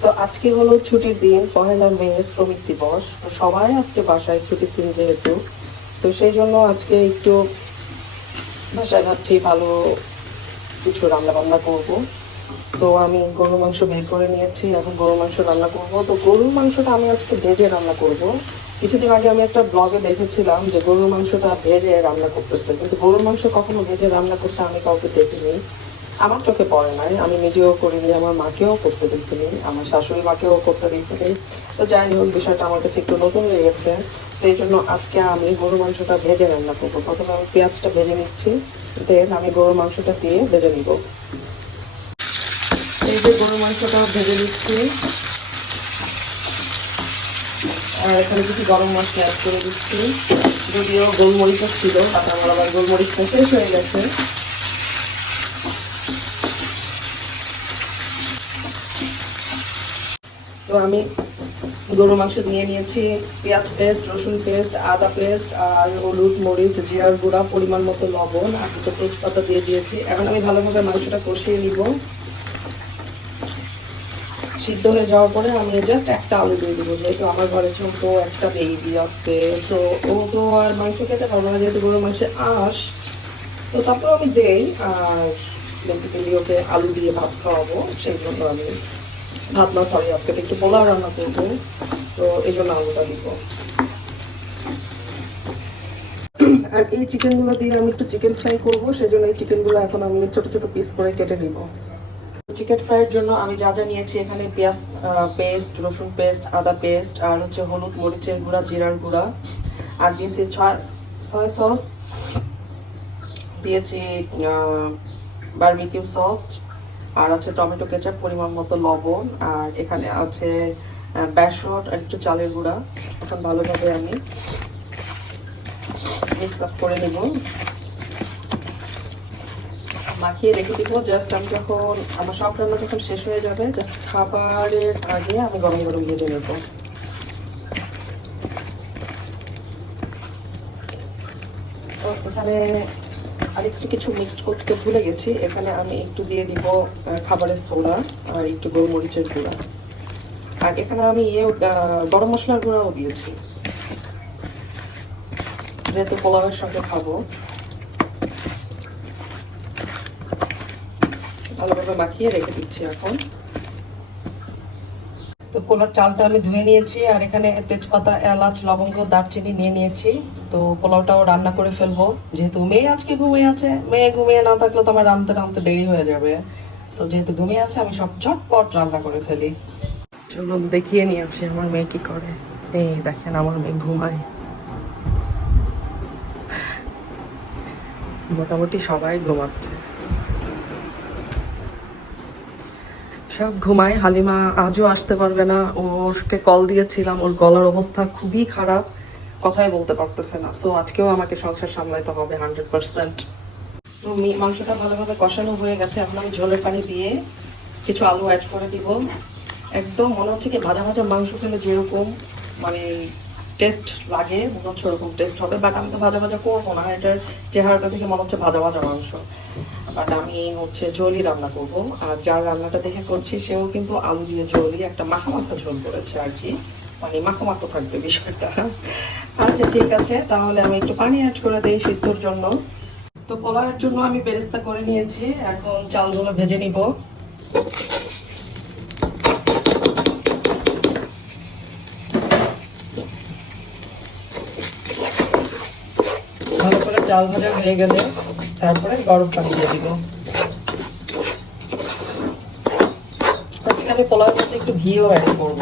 তো আজকে হলো ছুটির দিন, পহেলা মে, শ্রমিক দিবস। তো সবাই আজকে বাসায় ছুটির দিন যেহেতু, তো সেই জন্য আজকে একটু বাসায় ভাবছি ভালো কিছু রান্না বান্না করব। তো আমি গরুর মাংস বের করে নিয়েছি, এখন গরুর মাংস রান্না করব। তো গরুর মাংসটা আমি আজকে ভেজে রান্না করব। কিছুদিন আগে আমি একটা ব্লগে দেখেছিলাম যে গরুর মাংসটা ভেজে রান্না করতেছে, কিন্তু গরুর মাংস কখনো ভেজে রান্না করতে আমি কাউকে দেখিনি। আমার চোখে পড়ে নাই। আমি নিজেও করিনি, আমার মাকেও করতে দেখিনি, আমার শাশুড়ি মাকেও করতে দেখিনি। তো যাই হোক, বিষয়টা আমার কাছে একটু নতুন লেগেছে এই জন্য আজকে আমি গরুর মাংসটা ভেজে রান্না করব। প্রথমে আমি পেঁয়াজটা ভেজে নিচ্ছি, দেন আমি গরুর মাংসটা দিয়ে ভেজে নিব। এই যে গরুর মাংসটা ভেজে নিচ্ছি। আর এখানে কিছু গরম মশলা অ্যাড করে দিচ্ছি। যদিও গোলমরিচও ছিল, তাতে আমার আবার গোলমরিচটা শেষ হয়ে গেছে। তো আমি গরু মাংস নিয়ে নিয়েছি, পেঁয়াজ পেস্ট, রসুন পেস্ট, আদা পেস্ট আর হলুদ, মরিচ জিরার গুঁড়া, পরিমাণ মতো লবণ আর কিছু তেজপাতা দিয়ে দিয়েছি। এখন আমি ভালোভাবে মাংসটা কষিয়ে নিব। সিদ্ধ হয়ে যাওয়ার পরে আমি জাস্ট একটা আলু দিয়ে দেবো, যেহেতু আমার ঘরে ছোট একটা বেবি আছে। তো ও তো আর মাংস খেতে পারব না, যেহেতু গরু মাংসের আঁশ। তো তারপর আমি দেই আর বেসিক্যালি ওকে আলু দিয়ে ভাত খাওয়াবো, সেই জন্য আমি ভাত না সরি আজকে একটু পোলাও রান্না করব, তো এই জন্য আলুটা দিব। আর এই চিকেনগুলো দিয়ে আমি একটু চিকেন ফ্রাই করব সেই জন্য এই চিকেনগুলো এখন আমি ছোট ছোট পিস করে কেটে নিব। চিকেন ফ্রাইয়ের জন্য আমি যা যা নিয়েছি, এখানে পেঁয়াজ পেস্ট, রসুন পেস্ট, আদা পেস্ট, আর হচ্ছে হলুদ, মরিচের গুঁড়া, জিরার গুঁড়া, আর দিয়েছি সয়া সস দিয়েছি বারবিকিউ সস আর আছে টমেটো কেচাপ, পরিমাণ মতো লবণ, আর এখানে আছে বেসন আর একটু চালের গুঁড়া। এখন ভালোভাবে আমি মিক্স আপ করে নেব। মাখিয়ে রেখে দিব। জাস্ট আমি যখন, আমার সব রান্না যখন শেষ হয়ে যাবে জাস্ট খাবারের আগে আমি গরম গরম ভেজে নেব। তো এখানে আরেকটু কিছু মিক্সড করতে ভুলে গেছি। এখানে আমি একটু দিয়ে দিব খাবারের সোডা আর একটু গোলমরিচের গুঁড়া। আর এখানে আমি ইয়ে গরম মশলার গুঁড়াও দিয়েছি। যেহেতু পোলাওয়ের সঙ্গে খাব। ভালোভাবে মাখিয়ে রেখে দিচ্ছি এখন। তো পোলার চালটা আমি ধুয়ে নিয়েছি, আর এখানে তেজপাতা, এলাচ, লবঙ্গ, দারচিনি নিয়ে নিয়েছি। তো পোলাওটাও রান্না করে ফেলব। যেহেতু মেয়ে আজকে ঘুমিয়ে আছে, মেয়ে ঘুমিয়ে না থাকলে তো আমার রাঁধতে রাঁধতে দেরি হয়ে যাবে। তো যেহেতু ঘুমিয়ে আছে, আমি সব ঝটপট রান্না করে ফেলি। চলুন দেখিয়ে নিয়ে আসি আমার মেয়ে কি করে। এই দেখেন আমার মেয়ে ঘুমায়। মোটামুটি সবাই ঘুমাচ্ছে। সব ঘুমায়, হালিমা আজও আসতে পারবে না। ওরকে কল দিয়েছিলাম, ওর গলার অবস্থা খুবই খারাপ, কথাই বলতে পারতেছে না। সো আজকেও আমাকে সংসার সামলাইতে হবে হান্ড্রেড পার্সেন্ট। তো মাংসটা ভালোভাবে কষানো হয়ে গেছে। এখন আমি ঝোলের পানি দিয়ে কিছু আলু অ্যাড করে দিব। একদম মনে হচ্ছে কি ভাজা ভাজা মাংস খেলে যেরকম মানে টেস্ট লাগে, মনে হচ্ছে ওরকম টেস্ট হবে বাট আমি তো ভাজা ভাজা করব না, এটার চেহারাটা দেখে মনে হচ্ছে ভাজা ভাজা মাংস। বাট আমি হচ্ছে ঝোলই রান্না করব, আর যার রান্নাটা দেখে করছি, সেও কিন্তু আলু দিয়ে ঝোলই, একটা মাখা ঝোল করেছে আর কি। মানে মাখো থাকবে বিষয়টা। আচ্ছা ঠিক আছে, তাহলে আমি একটু পানি অ্যাড করে দিই সিদ্ধর জন্য। তো পোলাওয়ের জন্য আমি বেরেস্তা করে নিয়েছি, এখন চালগুলো ভেজে নিব ভালো করে চাল ভাজা হয়ে গেলে তারপরে গরম পানি দিয়ে দিব। আজকে পোলাওয়ের মধ্যে একটু ঘিও অ্যাড করব।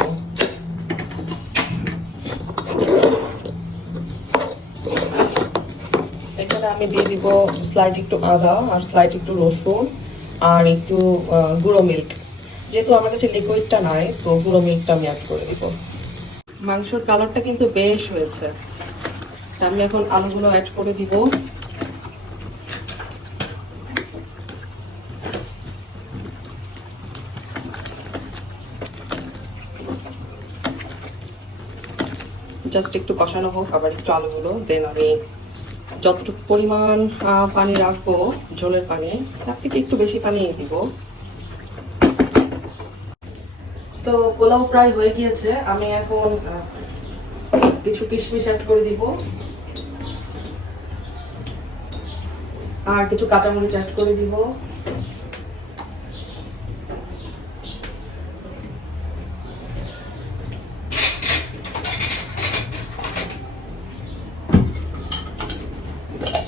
এখানে আমি দিয়ে দিব স্লাইড একটু আদা আর স্লাইড একটু রসুন আর একটু গুঁড়ো মিল্ক যেহেতু আমার কাছে লিকুইডটা নাই, তো গুঁড়ো মিল্কটা আমি অ্যাড করে দিব। মাংসর কালারটা কিন্তু বেশ হয়েছে। আমি এখন আলুগুলো অ্যাড করে দিব। জাস্ট একটু কষানো হোক, আবার একটু আলুগুলো দেন আমি যতটুকু পরিমাণ পানি রাখব জলের পানি, তার থেকে একটু বেশি পানি দিব। তো পোলাও প্রায় হয়ে গিয়েছে, আমি এখন কিছু কিশমিশ অ্যাড করে দিব। আর কিছু কাঁচামরিচ অ্যাড করে দিব।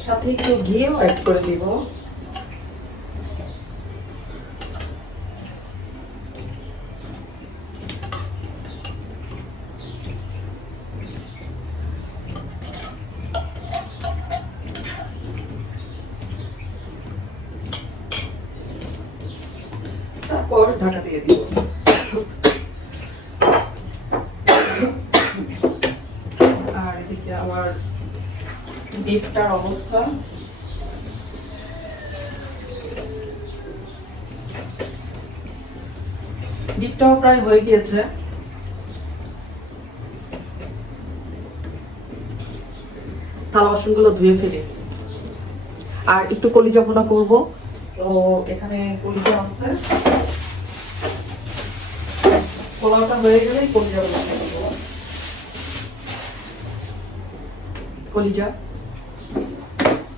সাথে একটু ঘিও অ্যাড করে দিব তারপর ঢাকা দিয়ে দিব এদিকে আমার বিফটার অবস্থা। বিফটাও প্রায় হয়ে গিয়েছে। থালা বাসনগুলো ধুয়ে ফেলি। আর একটু কলিজা ভুনা করব। তো এখানে কলিজা আছে। পোলাওটা হয়ে গেলেই কলিজা ভুনা করব কলিজা।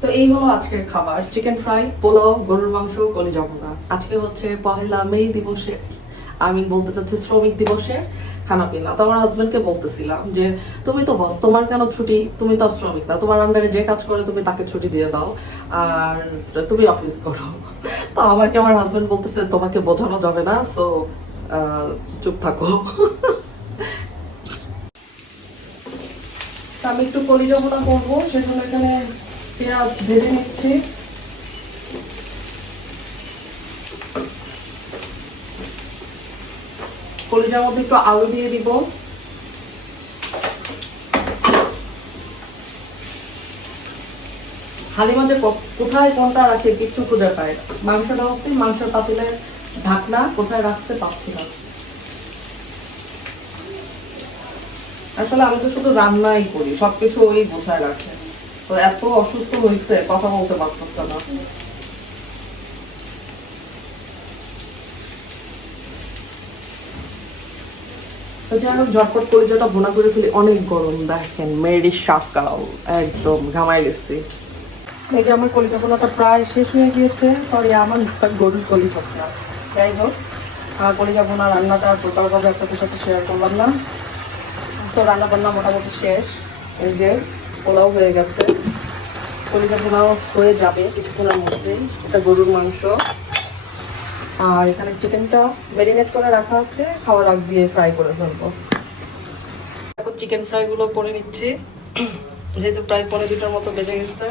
তো এই হলো আজকের খাবার। চিকেন ফ্রাই পোলাও, গরুর মাংস, কলিজা ভুনা আজকে হচ্ছে পহেলা মে দিবসে। আমি বলতে চাচ্ছি শ্রমিক দিবসের খানা পিনা। তো আমার হাজবেন্ডকে বলতেছিলাম যে, তুমি তো বস তোমার কেন ছুটি? তুমি তো শ্রমিক না। তোমার আন্ডারে যে কাজ করে, তুমি তাকে ছুটি দিয়ে দাও। আর তুমি অফিস করো। তো আমাকে আমার হাজবেন্ড বলতেছে, তোমাকে বোঝানো যাবে না সো চুপ থাকো। আমি একটু কলিজা ভুনা করব, সেজন্য এখানে পেঁয়াজ ভেজে নিচ্ছি। কলিজার মধ্যে একটু আলু দিয়ে দিব। হালিমা যে কোথায় কোনটা রাখে কিচ্ছু খুঁজে পায়। মাংসটা হচ্ছে মাংসের পাতিলে ঢাকনা, কোথায় রাখছে পাচ্ছি না। আসলে আমি তো শুধু রান্নাই করি সবকিছু ওই গোছায় রাখে। তো এত অসুস্থ হয়েছে কথা বলতে পারতেছে না। তো যাই হোক ঝটপট কলিজাটা ভোনা করে ফেলি। অনেক গরম দেখেন মেরি একদম ঘামাই গেছি। এই যে আমার কলিজা ভোনাটা প্রায় শেষ হয়ে গিয়েছে। সরি আমার গরুর কলিজা যাই হোক আর কলিজা ভোনা রান্নাটা টোটালভাবে আপনাদের সাথে শেয়ার করলাম না। তো রান্না বান্না মোটামুটি শেষ। এই যে পোলাও হয়ে গেছে। কলিজা পোলাও হয়ে যাবে কিছুক্ষণের মধ্যেই। এটা গরুর মাংস। আর এখানে চিকেনটা ম্যারিনেট করে রাখা আছে। খাওয়ার আগ দিয়ে ফ্রাই করে ফেলব। এখন চিকেন ফ্রাইগুলো করে নিচ্ছি। যেহেতু প্রায় পনেরো দুটার মতো বেজে গেছে।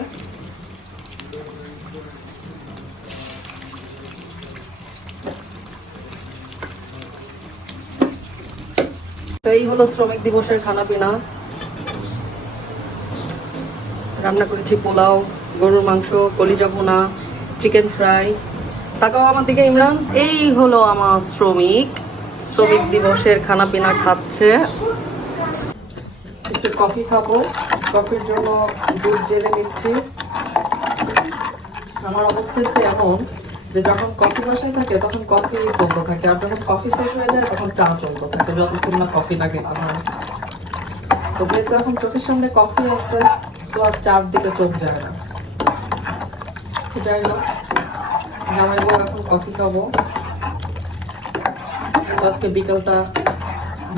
এই হলো শ্রমিক দিবসের খানা পিনা। রান্না করেছি পোলাও, গরুর মাংস, কলিজা ভুনা চিকেন ফ্রাই তাকাও আমার দিকে, ইমরান। এই হলো আমার শ্রমিক। শ্রমিক দিবসের খানা পিনা খাচ্ছে। একটু কফি খাব। কফির জন্য দুধ জেলে নিচ্ছি। আমার অবস্থা এমন। যে যখন কফি বাসায় থাকে, তখন কফি চলতে থাকে। আর যখন কফি শেষ হয়ে যায়, তখন চা চলতে থাকে। যতক্ষণ না কফিটা কেনা হয় তো যেহেতু এখন চোখের সামনে কফি আছে, তো আর চার দিকে চোখ যায় না। যাই হোক, জামাইবো এখন কফি খাব। আজকে বিকালটা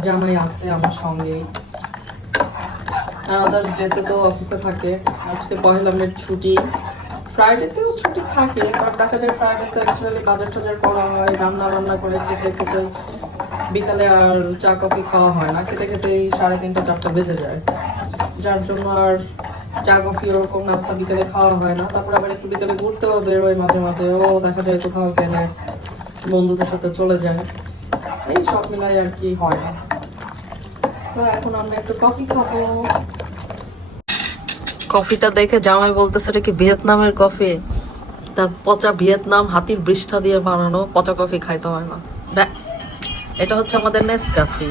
জামাই আছে আমার সঙ্গেই আর আদার্স ডেতে তো অফিসে থাকে, আজকে পহেলা মের ছুটি। ফ্রাইডেতেও ছুটি থাকে বাট দেখা যায় ফ্রাইডেতে অ্যাকচুয়ালি বাজার টাজার করা হয়, রান্না বান্না করে খেতে খেতে বিকালে আর চা, কফি খাওয়া হয় না, খেতে খেতেই সাড়ে তিনটা, চারটা বেজে যায়। যার জন্য আর চা, কফি ওরকম নাস্তা বিকালে খাওয়া হয় না, তারপর আবার একটু বিকালে ঘুরতেও বেরোয় মাঝে মাঝে, ও দেখা যায় কোথাও গেলে বন্ধুদের সাথে চলে যায়। এই সব মিলাই আর কি হয়। না তো এখন আমরা একটু কফি খাব। কফিটা দেখে জামাই বলতেছে, এটা কি ভিয়েতনামের কফি? তার পচা ভিয়েতনাম হাতির বৃষ্ঠা দিয়ে বানানো পচা কফি খাইতে হয় না। এটা হচ্ছে আমাদের নেস্ট কফি।